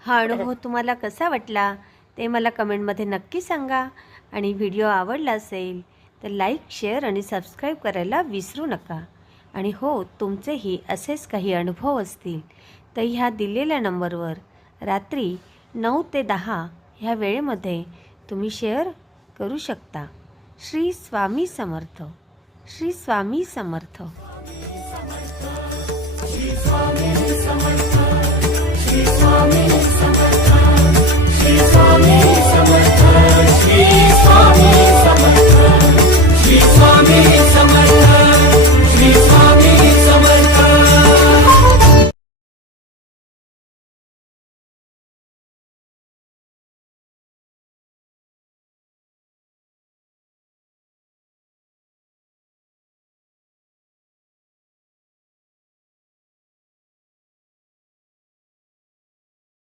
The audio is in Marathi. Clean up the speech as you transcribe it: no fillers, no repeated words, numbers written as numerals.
हा अनुभव तुम्हाला कसा वाटला ते मला कमेंटमध्ये नक्की सांगा. आणि व्हिडिओ आवडला असेल तर लाईक, शेअर आणि सबस्क्राईब करायला विसरू नका. आणि हो, तुमचेही असेच काही अनुभव असतील तर ह्या दिलेल्या नंबरवर रात्री 9 ते 10 ह्या वेळेमध्ये तुम्ही शेअर करू शकता. श्री स्वामी समर्थ. श्री स्वामी समर्थ. श्री स्वामी